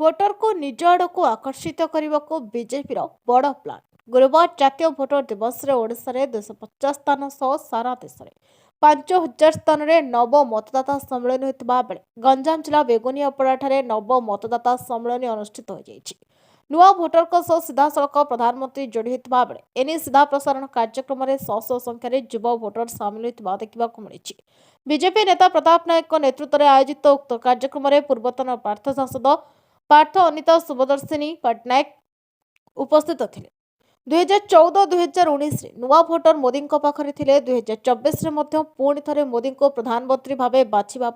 Voter को निज आड़ को आकर्षित करने को बीजेपी बड़ प्लान। गुरुवार जातीय भोटर दिवस रे ओडिशा रे 250 स्थान सह सारा देश में 5000 स्थान में नव मतदाता सम्मेलन होता बेले गंजाम जिला बेगुनियापड़ा नव मतदाता सम्मेलन अनुष्ठित हो जाइछि। नुआ भोटर को सह सीधा सड़क प्रधानमंत्री जोड़ी होता बेले एने सीधा प्रसारण कार्यक्रम में शह संख्यार युवा भोटर सामिल होता देखा मिली। बीजेपी नेता प्रताप नायक नेतृत्व में आयोजित उक्त कार्यक्रम में पूर्वतन पार्थ सांसद पार्थ अनिता शुभदर्शिनी पट्टनायक उपस्थित थिले। 2014-2019 नुआ भोटर मोदी पाखरे थिले। 2024 पुणी थे मोदी को प्रधानमंत्री भाव बाछिबा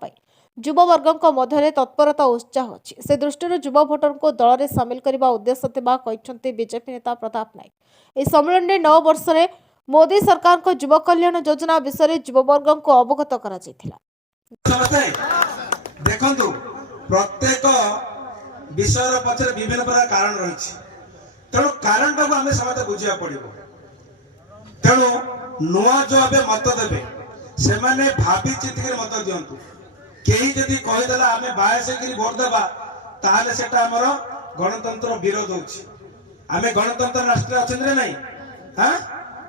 युववर्ग मध्य तत्परता उत्साह अच्छी। से दृष्टि युवा भोटर को दल में सामिल करने उद्देश्य कहते बीजेपी नेता प्रताप नायक। इस सम्मेलन में 9 वर्ष में मोदी सरकार को युव कल्याण योजना विषय युववर्ग को अवगत करा विषय पक्ष विभिन्न प्रकार कारण रही तेणु कारण टाक आम समझते बुझा पड़ो। तेणु नुआ जो ए मत देवे से भावी चिंतिक मत दिंतु। कहीं जदि कहीदेला आम बायस भोट देवा ताले से गणतंत्र विरोध होमें गणतंत्र राष्ट्र अच्छे ना। हाँ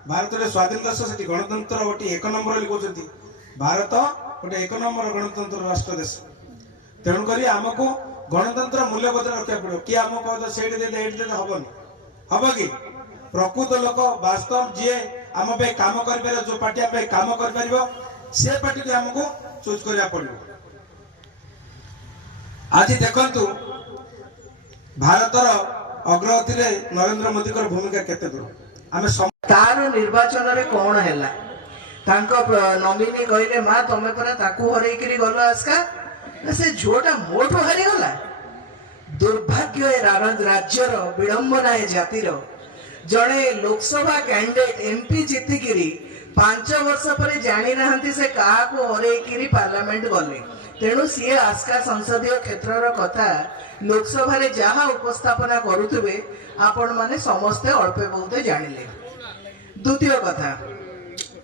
भारत स्वाधीन देश से गणतंत्र गोटे 1 नंबर कहते भारत गोटे 1 नंबर गणतंत्र राष्ट्र देश। तेणुक आमको गणतंत्र मूल्यबोध रखा पड़ो। किए आम कह से हेनी हम कि प्रकृत लोक वास्तव जी आम काम कर जो पार्टी आम काम कर से पार्टी को आमको चूज करा पड़ो। आज देखु भारतर अग्रगति नरेंद्र मोदी भूमिका केते दूर आम तार निर्वाचन रे कौन है नमिनी कहले माँ तुम परा ताकू हरई गल आसका से झोटा मोटू हारी गला। दुर्भाग्य राज्यर विडंबना है जातिर जड़े लोकसभा कैंडिडेट एमपी जीतिकी 5 वर्ष पर जानी ना से क्या हरई पार्लियामेंट गले। तेणु सी आस्का संसदीय क्षेत्र कथा लोकसभा रे जहाँ उपस्थापना करुवे आपण माने समस्ते अल्पे बहुत जानिले। द्वितीय कथा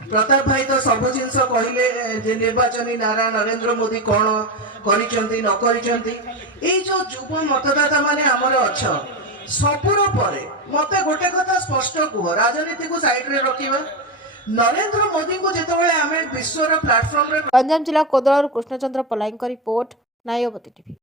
प्रताप भाई तो सब जिनस कहले निर्वाचनी नारा नरेंद्र मोदी कौन करिचंती न करिचंती। ए जो युव मतदाता माने हमर अछ सबुर परे मते गोटे कथा स्पष्ट कुह राजनीति को साइड रे रखिबा। नरेंद्र मोदी को जेतबेले आमे विश्वर प्लेटफॉर्म रे गंजाम जिला कोदळर कृष्णचंद्र पलाईंक रिपोर्ट नायवती टीवी।